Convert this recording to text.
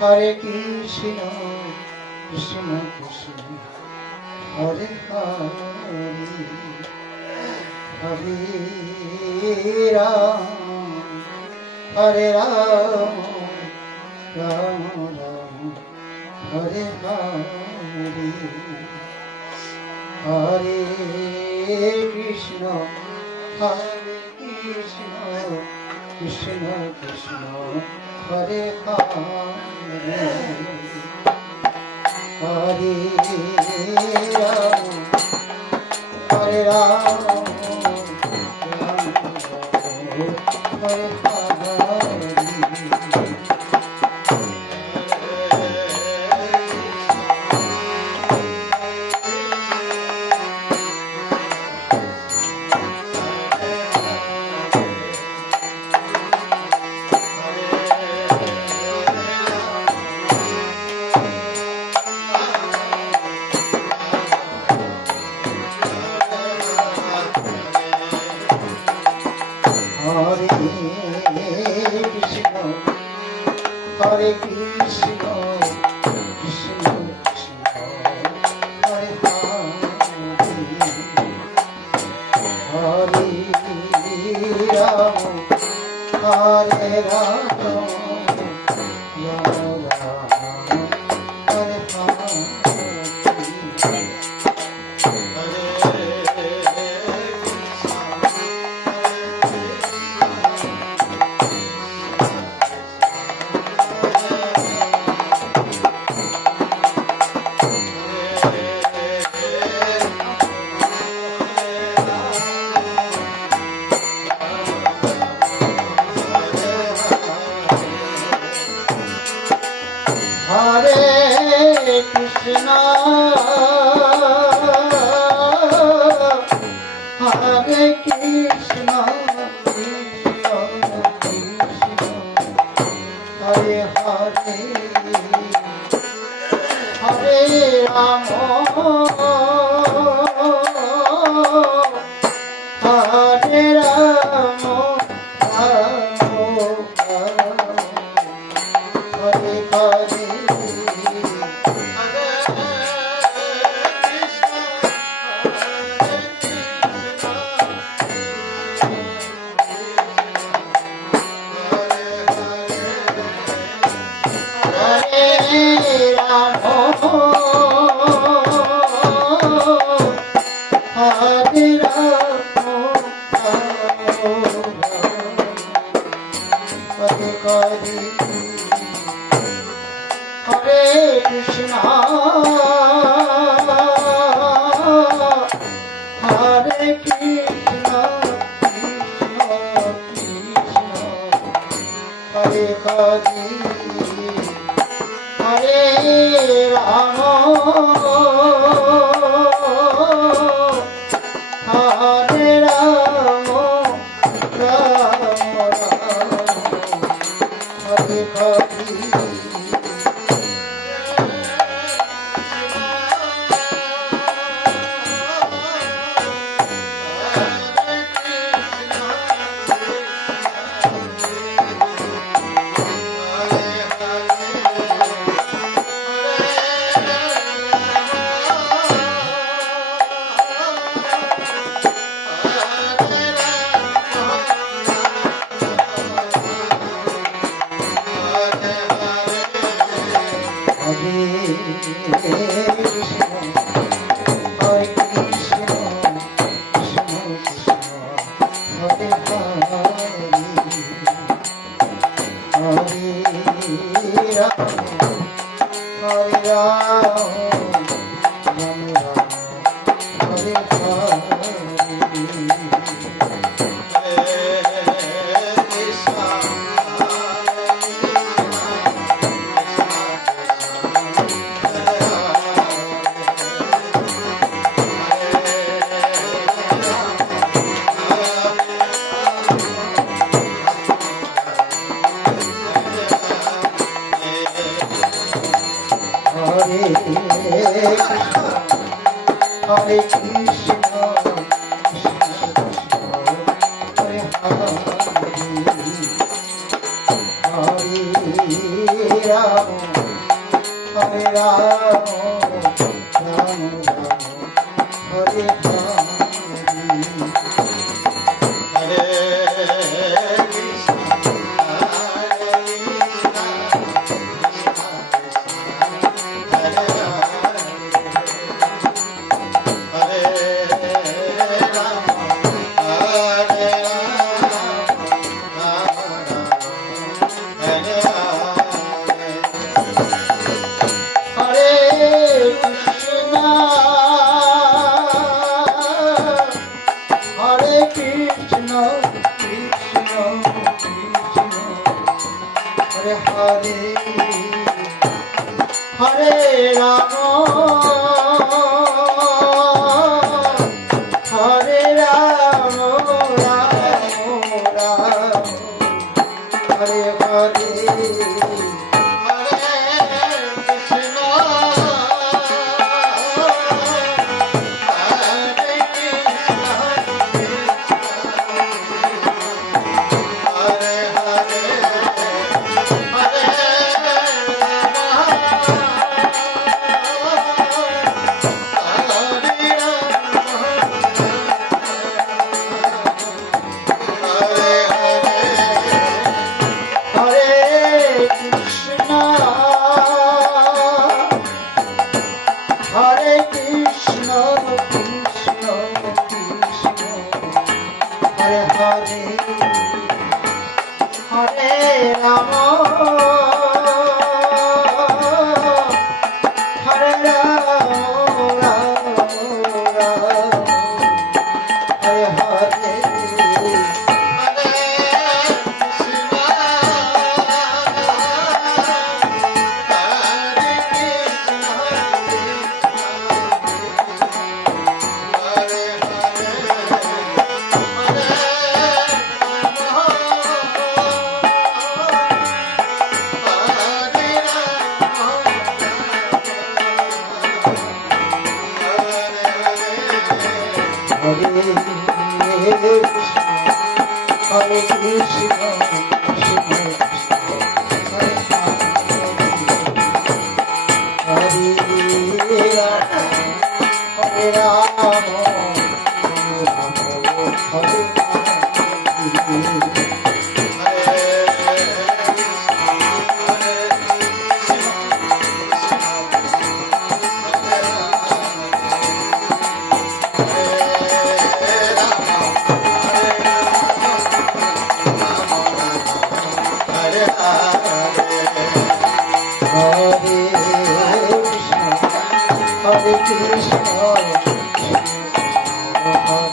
Hare Krishna, Krishna Krishna, Hare Hare, Hare Ram, Hare Ram, Ram Ram, Hare Hare, Hare Krishna, Hare Krishna, Krishna Krishna, Hare Hare, Hare Ram, Hare Ram, Ram Ram, Hare Hare Krishna, Krishna Krishna, Hare Hare, Hare Ram, Hare Ram, Ram Ram, Hare Hare. Hare Krishna, Hare Krishna, Krishna Krishna, Hare Hare, Hare Rama, Hare Rama, Hare Hare. Hare Krishna, Hare Krishna, Krishna Krishna, Hare Hare, Hare Rama, Hare Rama, Ram Ram, Hare Hare. Hare Krishna, Hare Hare, Hare Rama. Ram Ram Ram Hare Hare Krishna Krishna Krishna Hare Hare Hare Ram Hare Ram Ram Ram Hare Hare Hare Krishna, Krishna, Krishna, Hare Hare, Hare Rama, Hare Rama, Rama, Rama, Hare Hare. Hare Krishna, Krishna Krishna, Hare Hare, Hare Rama, Hare Hare Krishna, Hare